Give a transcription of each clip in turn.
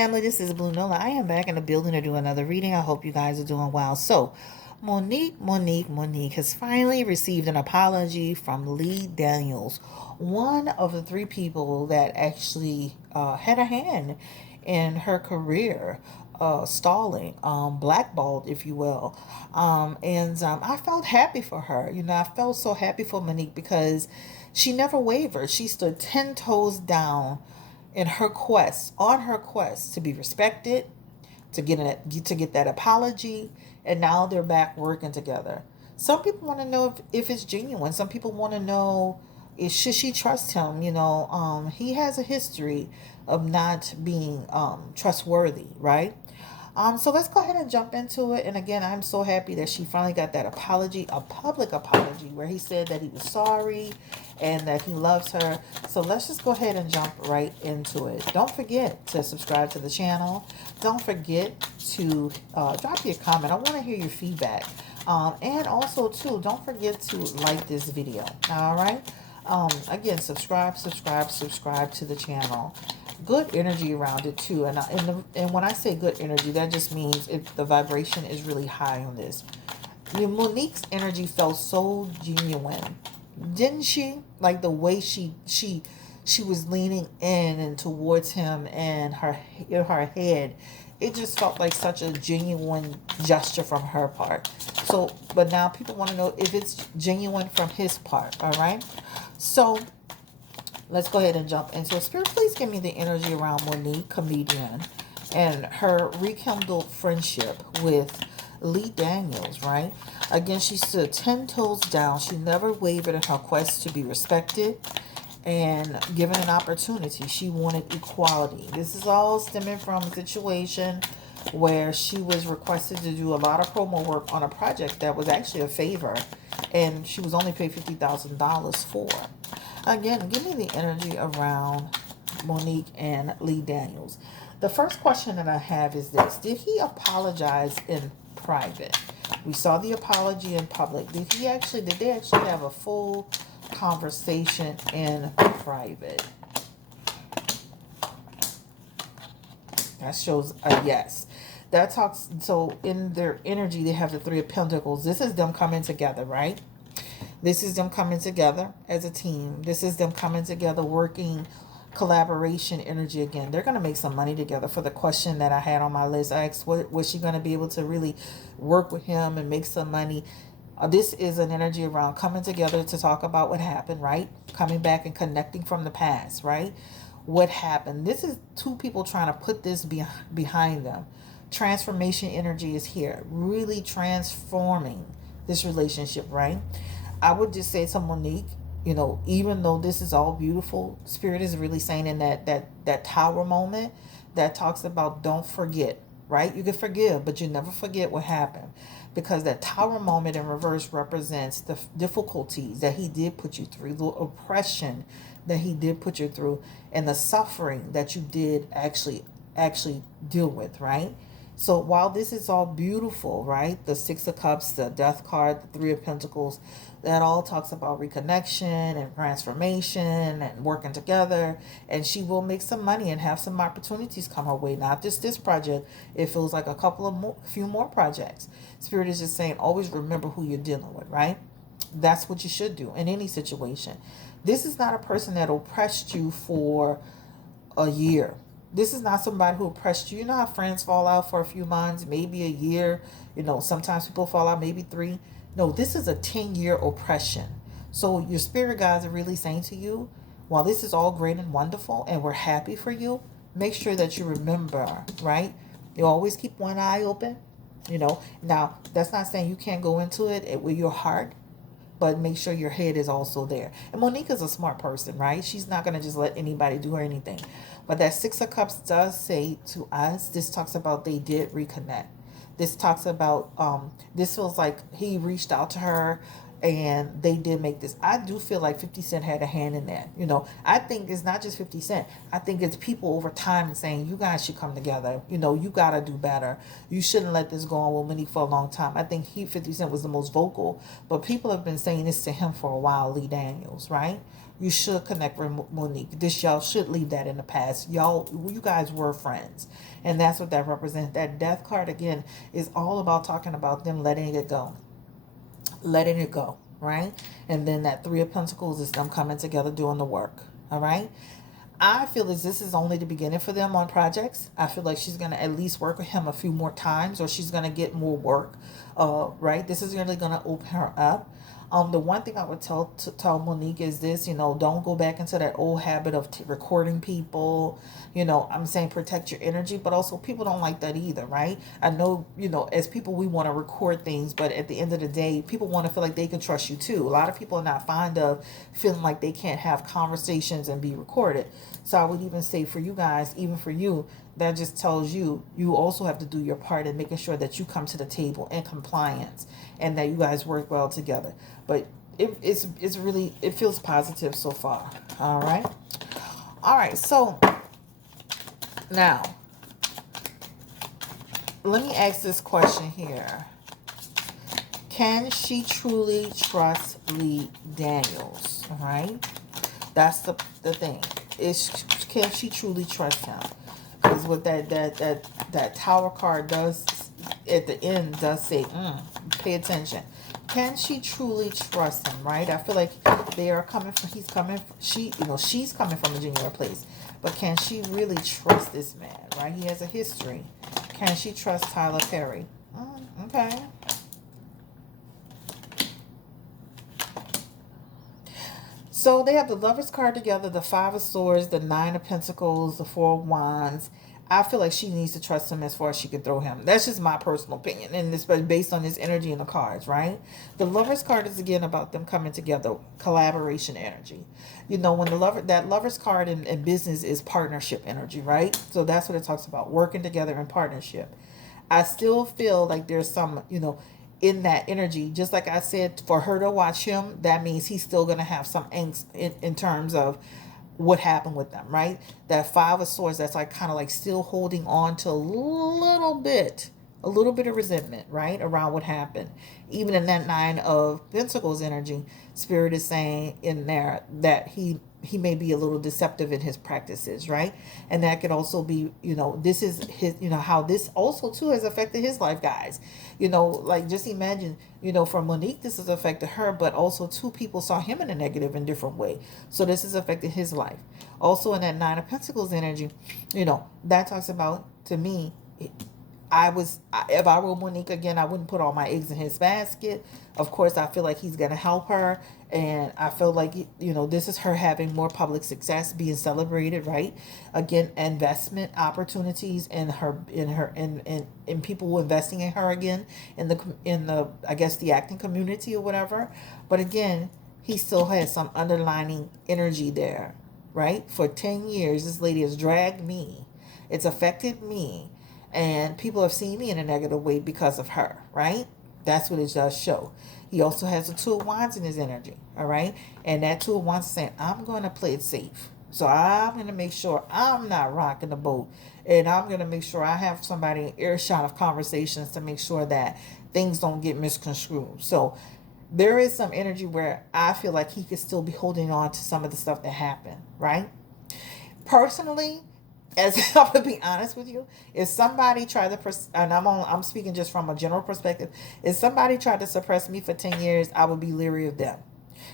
family, this is Blue Nola. I am back in the building to do another reading. I hope you guys are doing well. So, Monique has finally received an apology from Lee Daniels, one of the three people that actually had a hand in her career, stalling, blackballed, if you will. And I felt happy for her. I felt so happy for Monique because she never wavered. She stood 10 toes down in her quest, on her quest to be respected, to get that apology, and now they're back working together. Some people want to know if it's genuine. Some people want to know, should she trust him? He has a history of not being trustworthy, right? So let's go ahead and jump into it. And again, I'm so happy that she finally got that apology, a public apology, where he said that he was sorry and that he loves her. So let's just go ahead and jump right into it. Don't forget to subscribe to the channel. Don't forget to drop your comment. I want to hear your feedback. And also, too, don't forget to like this video. All right? Again, subscribe to the channel. Good energy around it too, and when I say good energy, that just means the vibration is really high on this. Monique's energy felt so genuine, didn't she? Like the way she was leaning in and towards him, and her head, it just felt like such a genuine gesture from her part. So, but now people want to know if it's genuine from his part. All right, so let's go ahead and jump into it. Spirit, please give me the energy around Monique, comedian, and her rekindled friendship with Lee Daniels, right? Again, she stood 10 toes down. She never wavered in her quest to be respected and given an opportunity. She wanted equality. This is all stemming from a situation where she was requested to do a lot of promo work on a project that was actually a favor, and she was only paid $50,000 for. Again, give me the energy around Monique and Lee Daniels. The first question that I have is this: did he apologize in private? We saw the apology in public. Did they actually have a full conversation in private? That shows a yes. That talks, so in their energy, they have the Three of Pentacles. This is them coming together, right? This is them coming together as a team. This is them coming together, working, collaboration energy again. They're going to make some money together. For the question that I had on my list, I asked, was she going to be able to really work with him and make some money? This is an energy around coming together to talk about what happened, right? Coming back and connecting from the past, right? What happened? This is two people trying to put this behind them. Transformation energy is here, really transforming this relationship, right? I would just say to Monique, even though this is all beautiful, Spirit is really saying in that tower moment that talks about don't forget, right? You can forgive, but you never forget what happened, because that tower moment in reverse represents the difficulties that he did put you through, the oppression that he did put you through, and the suffering that you did actually deal with, right? So while this is all beautiful, right? The Six of Cups, the Death card, the Three of Pentacles, that all talks about reconnection and transformation and working together. And she will make some money and have some opportunities come her way. Not just this project. It feels like few more projects. Spirit is just saying, always remember who you're dealing with, right? That's what you should do in any situation. This is not a person that oppressed you for a year. This is not somebody who oppressed you. You know how friends fall out for a few months, maybe a year. Sometimes people fall out maybe 3. No, this is a 10-year oppression. So your spirit guides are really saying to you, while this is all great and wonderful and we're happy for you, make sure that you remember, right? You always keep one eye open. Now that's not saying you can't go into it with your heart, but make sure your head is also there. And Monique is a smart person, right? She's not going to just let anybody do her anything. But that Six of Cups does say to us, this talks about they did reconnect. This talks about, this feels like he reached out to her And they did make this. I do feel like 50 Cent had a hand in that. I think it's not just 50 Cent. I think it's people over time saying, you guys should come together. You got to do better. You shouldn't let this go on with Monique for a long time. I think 50 Cent was the most vocal. But people have been saying this to him for a while, Lee Daniels, right? You should connect with Monique. Y'all should leave that in the past. You guys were friends. And that's what that represents. That death card, again, is all about talking about them letting it go, right? And then that Three of Pentacles is them coming together doing the work, all right? I feel as this is only the beginning for them on projects. I feel like she's going to at least work with him a few more times, or she's going to get more work, right? This is really going to open her up. The one thing I would tell Monique is this, don't go back into that old habit of recording people. I'm saying protect your energy, but also people don't like that either, right? I know, as people, we want to record things, but at the end of the day, people want to feel like they can trust you too. A lot of people are not fond of feeling like they can't have conversations and be recorded. So I would even say for you guys, even for you, that just tells you also have to do your part in making sure that you come to the table in compliance and that you guys work well together. But it's really, it feels positive so far. All right, so now let me ask this question here. Can she truly trust Lee Daniels? All right, that's the thing. Can she truly trust him? Because what that Tower card does at the end does say, pay attention. Can she truly trust him, right? I feel like they are coming from, she's coming from a genuine place. But can she really trust this man, right? He has a history. Can she trust Tyler Perry? Okay. So they have the Lovers card together, the Five of Swords, the Nine of Pentacles, the Four of Wands. I feel like she needs to trust him as far as she could throw him. That's just my personal opinion, and it's based on his energy in the cards, right? The Lovers card is again about them coming together, collaboration energy. When that Lovers card in business is partnership energy, right? So that's what it talks about, working together in partnership. I still feel like there's some, in that energy, just like I said, for her to watch him, that means he's still going to have some angst in terms of what happened with them, right? That Five of Swords, that's like kind of like still holding on to a little bit of resentment, right, around what happened. Even in that Nine of Pentacles energy, Spirit is saying in there that he may be a little deceptive in his practices, right? And that could also be, this is his, how this also too has affected his life, guys. Like just imagine, for Monique, this has affected her, but also two people saw him in a negative and different way. So this has affected his life. Also in that Nine of Pentacles energy, that talks about, to me, if I were Monique again, I wouldn't put all my eggs in his basket. Of course, I feel like he's going to help her. And I feel like, this is her having more public success, being celebrated, right? Again, investment opportunities in people investing in her again, in the, I guess, the acting community or whatever. But again, he still has some underlining energy there, right? For 10 years, this lady has dragged me. It's affected me. And people have seen me in a negative way because of her, right? That's what it does show. He also has the Two of Wands in his energy, all right? And that Two of Wands is saying, I'm going to play it safe. So I'm going to make sure I'm not rocking the boat. And I'm going to make sure I have somebody in earshot of conversations to make sure that things don't get misconstrued. So there is some energy where I feel like he could still be holding on to some of the stuff that happened, right? Personally, as I'm gonna be honest with you, if somebody tried to, and I'm speaking just from a general perspective, if somebody tried to suppress me for 10 years, I would be leery of them.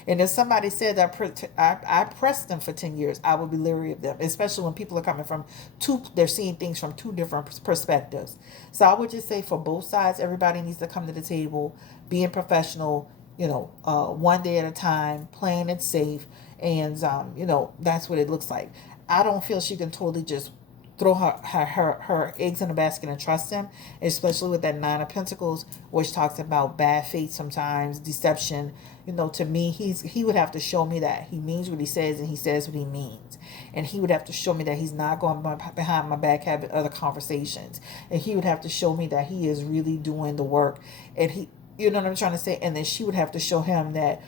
And if somebody said that I pressed them for 10 years, I would be leery of them, especially when people are coming from they're seeing things from two different perspectives. So I would just say for both sides, everybody needs to come to the table, being professional, one day at a time, playing it safe. And, that's what it looks like. I don't feel she can totally just throw her eggs in a basket and trust him, especially with that Nine of Pentacles, which talks about bad faith sometimes, deception. To me, he would have to show me that he means what he says and he says what he means. And he would have to show me that he's not going behind my back having other conversations. And he would have to show me that he is really doing the work. And You know what I'm trying to say? And then she would have to show him that,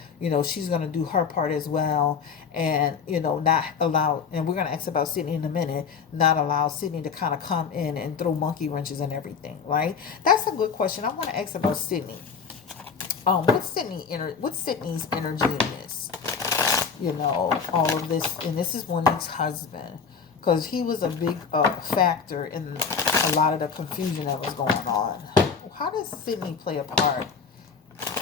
she's going to do her part as well. And, not allow, and we're going to ask about Sydney in a minute, not allow Sydney to kind of come in and throw monkey wrenches and everything, right? That's a good question. I want to ask about Sydney. What's Sydney's energy in this? All of this. And this is Monique's husband. Because he was a big factor in a lot of the confusion that was going on. How does Sydney play a part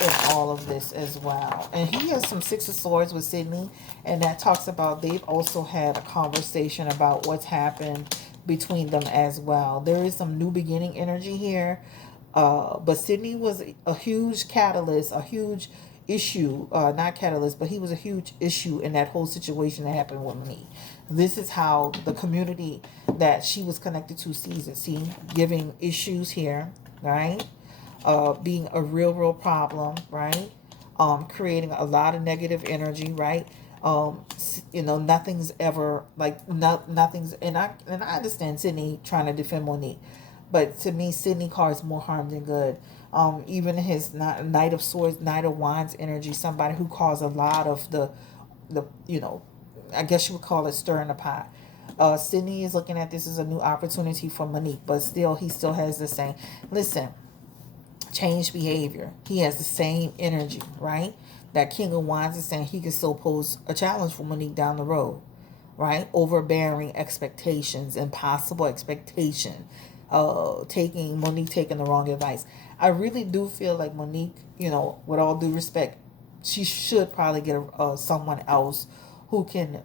in all of this as well? And he has some Six of Swords with Sydney, and that talks about they've also had a conversation about what's happened between them as well. There is some new beginning energy here, but Sydney was a huge catalyst, a huge issue, not catalyst, but he was a huge issue in that whole situation that happened with me. This is how the community that she was connected to sees it. See, giving issues here, right? Being a real problem, right? Creating a lot of negative energy, right? Nothing's ever like nothing's, and I understand Sydney trying to defend Monique, but to me, Sydney caused more harm than good. Even his Knight of Swords, Knight of Wands energy, somebody who caused a lot of the I guess you would call it stirring the pot. Sydney is looking at this as a new opportunity for Monique, but still, he still has the same. Listen, change behavior. He has the same energy, right? That King of Wands is saying he can still pose a challenge for Monique down the road, right? Overbearing expectations, impossible expectation, Monique taking the wrong advice. I really do feel like Monique, with all due respect, she should probably get someone else who can,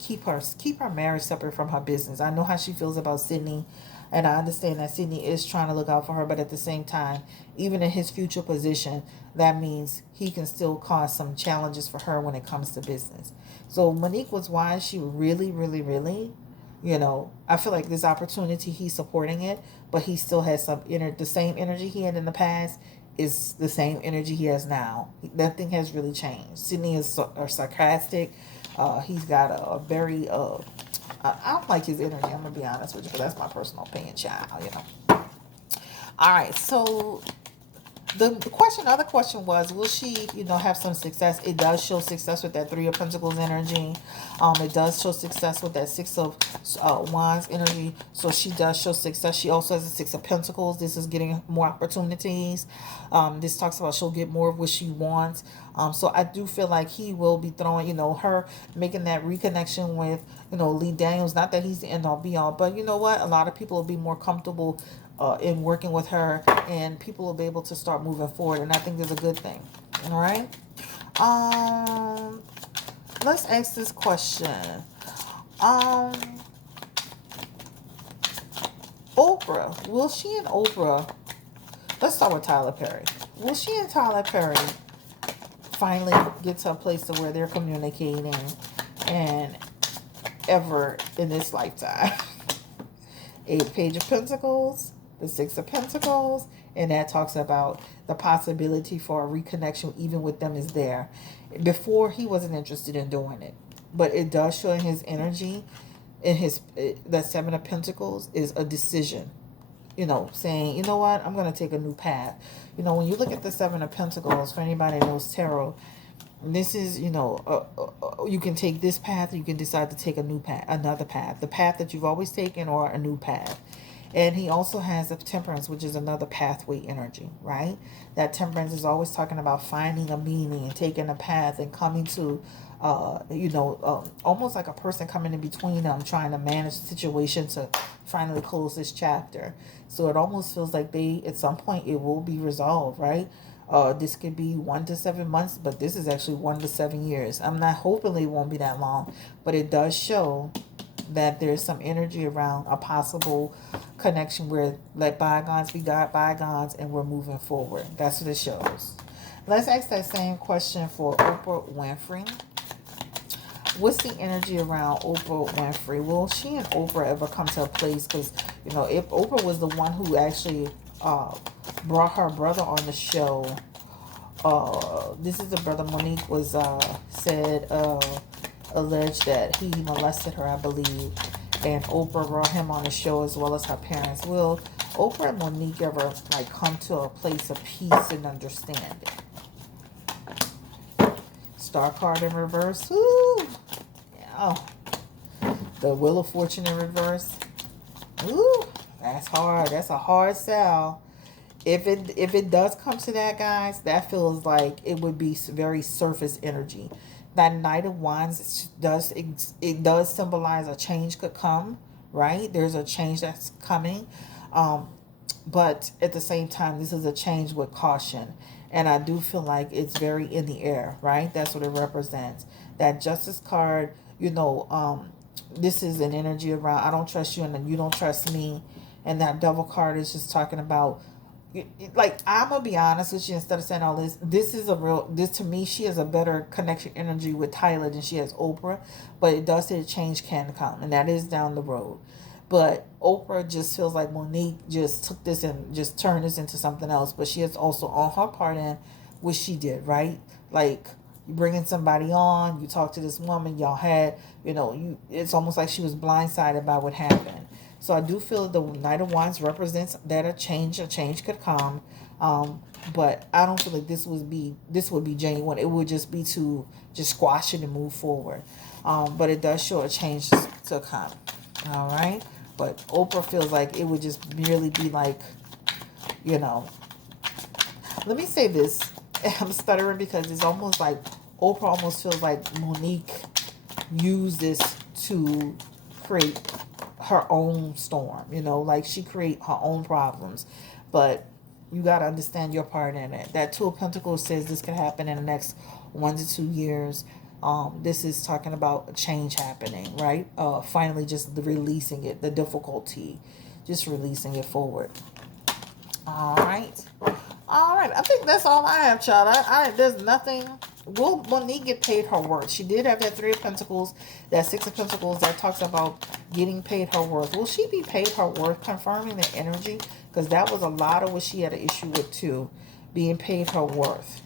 keep her marriage separate from her business. I know how she feels about Sydney, and I understand that Sydney is trying to look out for her, but at the same time, even in his future position, that means he can still cause some challenges for her when it comes to business. So Monique was wise. She really, really, really, I feel like this opportunity, he's supporting it, but he still has the same energy he had in the past is the same energy he has now. Nothing has really changed. Sydney is sarcastic. He's got a very, I don't like his energy, I'm going to be honest with you, but that's my personal opinion, child, All right, so the other question was, will she, have some success? It does show success with that Three of Pentacles energy. It does show success with that Six of Wands energy. So she does show success. She also has the Six of Pentacles. This is getting more opportunities. This talks about she'll get more of what she wants. So I do feel like he will be throwing, her making that reconnection with, Lee Daniels. Not that he's the end all be all, but you know what? A lot of people will be more comfortable in working with her, and people will be able to start moving forward, and I think is a good thing. All right. Let's ask this question. Oprah, will she and Oprah, let's start with Tyler Perry. Will she and Tyler Perry finally get to a place to where they're communicating and ever in this lifetime? Page of Pentacles, the Six of Pentacles, and that talks about the possibility for a reconnection even with them is there. Before, he wasn't interested in doing it, but it does show in his energy, in his that Seven of Pentacles is a decision, saying, you know what, I'm going to take a new path. When you look at the Seven of Pentacles, for anybody that knows tarot, this is, you can take this path, you can decide to take a new path, another path, the path that you've always taken, or a new path. And he also has the Temperance, which is another pathway energy, right? That Temperance is always talking about finding a meaning and taking a path and coming to, almost like a person coming in between them, trying to manage the situation to finally close this chapter. So it almost feels like at some point, it will be resolved, right? This could be 1 to 7 months, but this is actually 1 to 7 years. I'm not hoping it won't be that long, but it does show that there's some energy around a possible connection where let bygones be bygones and we're moving forward. That's what it shows. Let's ask that same question for Oprah Winfrey. What's the energy around Oprah Winfrey? Will she and Oprah ever come to a place? Because, if Oprah was the one who actually brought her brother on the show, this is the brother Monique was alleged that he molested her, I believe, and Oprah brought him on the show as well as her parents. Will Oprah and Monique ever like come to a place of peace and understanding? Star card in reverse. Ooh. Yeah. Oh, the Wheel of Fortune in reverse. Ooh, that's hard. That's a hard sell. If it does come to that, guys, that feels like it would be very surface energy. That Knight of Wands does symbolize a change could come, right? There's a change that's coming, um, but at the same time, this is a change with caution, and I do feel like it's very in the air, right? That's what it represents. That Justice card, this is an energy around I don't trust you and you don't trust me, and that Devil card is just talking about like I'm gonna be honest with you. Instead of saying all this is a real this to me. She has a better connection energy with Tyler than she has Oprah, but it does say a change can come, and that is down the road. But Oprah just feels like Monique just took this and just turned this into something else. But she has also on her part in what she did, right? Like you bringing somebody on, you talk to this woman, y'all had, it's almost like she was blindsided by what happened. So I do feel the Knight of Wands represents that a change could come. But I don't feel like this would be genuine. It would just be to just squash it and move forward. But it does show a change to come. All right. But Oprah feels like it would just merely be like, you know, let me say this. I'm stuttering because it's almost like Oprah almost feels like Monique used this to create her own storm, like she create her own problems. But you got to understand your part in it. That Two of Pentacles says this could happen in the next 1 to 2 years. This is talking about a change happening, right? Finally just releasing it, the difficulty, just releasing it forward. All right. All right. I think that's all I have, child. There's nothing. Will Monique get paid her worth? She did have that Three of Pentacles, that Six of Pentacles that talks about getting paid her worth. Will she be paid her worth? Confirming the energy, because that was a lot of what she had an issue with too, being paid her worth.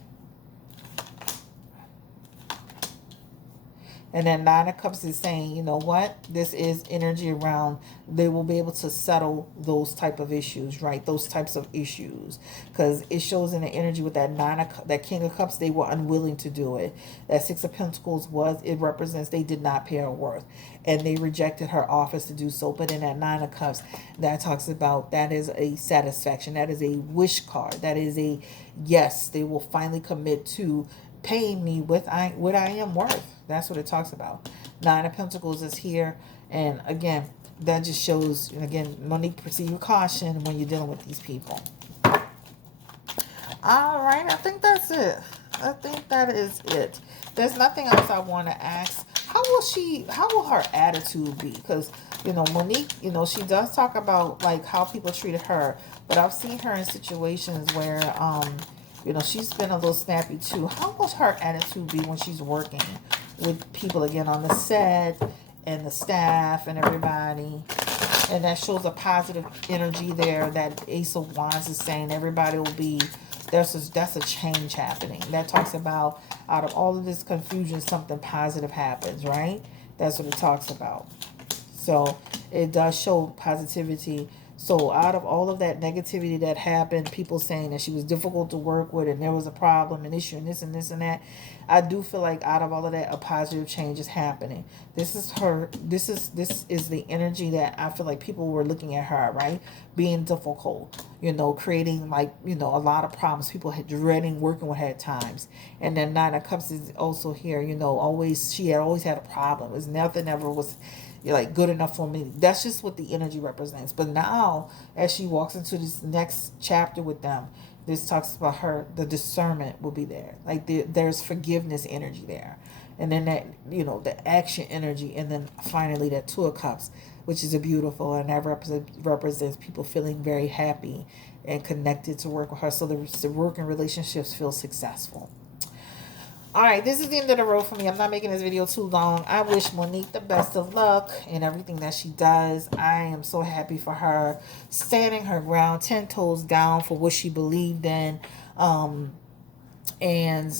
And then Nine of Cups is saying, you know what? This is energy around. They will be able to settle those type of issues, right? Those types of issues. Because it shows in the energy with that King of Cups, they were unwilling to do it. That Six of Pentacles it represents they did not pay her worth. And they rejected her offers to do so. But in that Nine of Cups, that talks about that is a satisfaction. That is a wish card. That is a yes, they will finally commit to paying me what I am worth. That's what it talks about. Nine of Pentacles is here. And again, that just shows, again, Monique, proceed with caution when you're dealing with these people. All right, I think that's it. I think that is it. There's nothing else I want to ask. How will her attitude be? Because, Monique, she does talk about, like, how people treated her. But I've seen her in situations where, she's been a little snappy too. How will her attitude be when she's working with people again on the set and the staff and everybody? And that shows a positive energy there. That Ace of Wands is saying everybody will be, that's a change happening. That talks about out of all of this confusion, something positive happens, right? That's what it talks about. So it does show positivity. So out of all of that negativity that happened, people saying that she was difficult to work with and there was a problem, an issue, and this and that, I do feel like out of all of that, a positive change is happening. This is the energy that I feel like people were looking at her, right? Being difficult, creating like, a lot of problems. People had dreading working with her at times. And then Nine of Cups is also here, she had always had a problem. It was nothing ever was like good enough for me. That's just what the energy represents. But now, as she walks into this next chapter with them, this talks about her, the discernment will be there. Like there's forgiveness energy there. And then that, the action energy. And then finally that Two of Cups, which is a beautiful, and that represents people feeling very happy and connected to work with her. So the working relationships feel successful. Alright, this is the end of the road for me. I'm not making this video too long. I wish Monique the best of luck in everything that she does. I am so happy for her. Standing her ground, 10 toes down for what she believed in. Making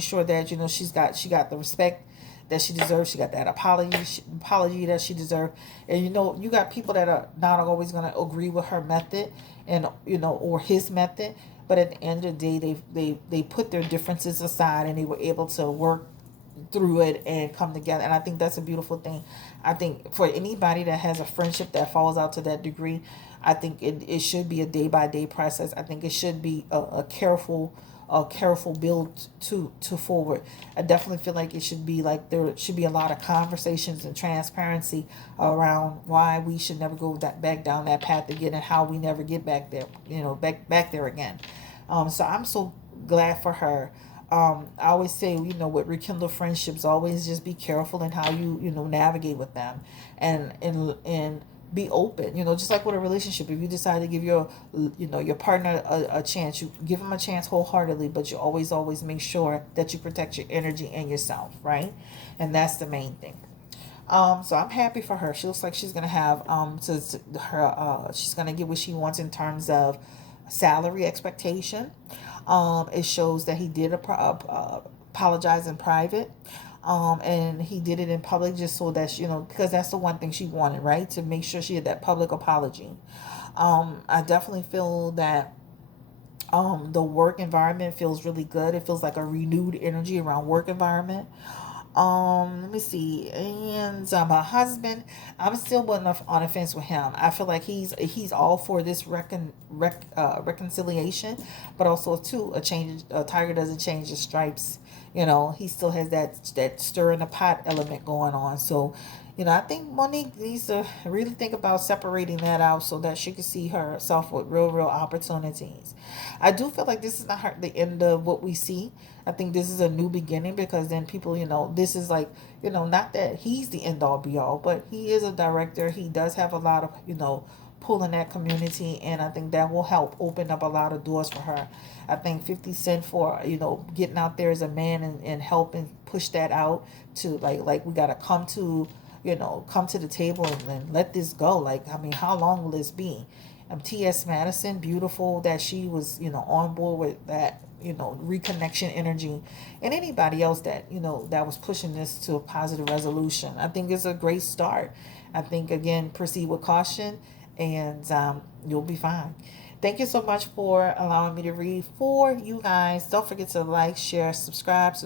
sure that, she got the respect that she deserves. She got that apology that she deserved. And you got people that are not always going to agree with her method, and or his method. But at the end of the day, they put their differences aside, and they were able to work through it and come together. And I think that's a beautiful thing. I think for anybody that has a friendship that falls out to that degree, I think it should be a day by day process. I think it should be a careful build to forward. I definitely feel like it should be like there should be a lot of conversations and transparency around why we should never go back down that path again, and how we never get back there, back there again. So I'm so glad for her. I always say, with rekindle friendships, always just be careful in how you navigate with them, and be open. Just like with a relationship, if you decide to give your partner a chance, you give them a chance wholeheartedly, but you always make sure that you protect your energy and yourself, right? And that's the main thing. So I'm happy for her. She looks like she's gonna have she's gonna get what she wants in terms of salary expectation. It shows that he did apologize in private. And he did it in public just so that because that's the one thing she wanted, right? To make sure she had that public apology. I definitely feel that the work environment feels really good. It feels like a renewed energy around work environment. Let me see. And my husband, I'm still on the fence with him. I feel like he's all for this reconciliation, but also too a change. A tiger doesn't change his stripes. He still has that stir in the pot element going on. So, I think Monique needs to really think about separating that out so that she can see herself with real opportunities. I do feel like this is not the end of what we see. I think this is a new beginning, because then people, this is like, not that he's the end all be all, but he is a director. He does have a lot of, pull in that community, and I think that will help open up a lot of doors for her. I think 50 Cent for, getting out there as a man, and helping push that out to like we got to come to the table, and let this go. Like, I mean, how long will this be? T.S. Madison, beautiful that she was, on board with that, reconnection energy, and anybody else that, that was pushing this to a positive resolution. I think it's a great start. I think, again, proceed with caution, and you'll be fine. Thank you so much for allowing me to read for you guys. Don't forget to like, share, subscribe.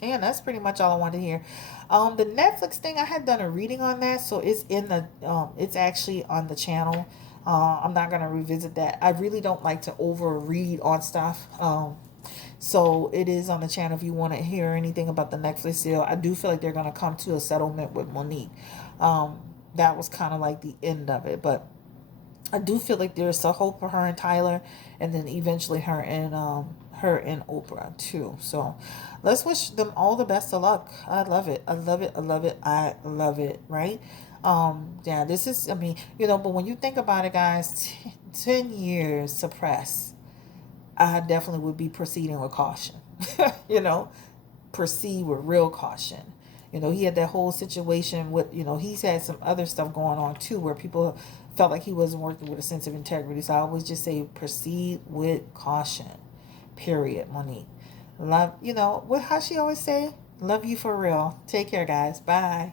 And that's pretty much all I wanted to hear. The Netflix thing, I had done a reading on that, so it's it's actually on the channel. I'm not gonna revisit that. I really don't like to over read on stuff. So it is on the channel if you want to hear anything about the Netflix deal. I do feel like they're gonna come to a settlement with Monique. That was kind of like the end of it, but I do feel like there's a hope for her and Tyler, and then eventually her and Oprah too. So let's wish them all the best of luck. I love it. I love it. I love it. I love it. Right? Yeah, this is, I mean, but when you think about it, guys, 10 years suppressed, I definitely would be proceeding with caution. you know, Proceed with real caution. He had that whole situation with, he's had some other stuff going on too, where people felt like he wasn't working with a sense of integrity. So I always just say proceed with caution. Period, Monique. Love, what, how she always say? Love you for real. Take care, guys. Bye.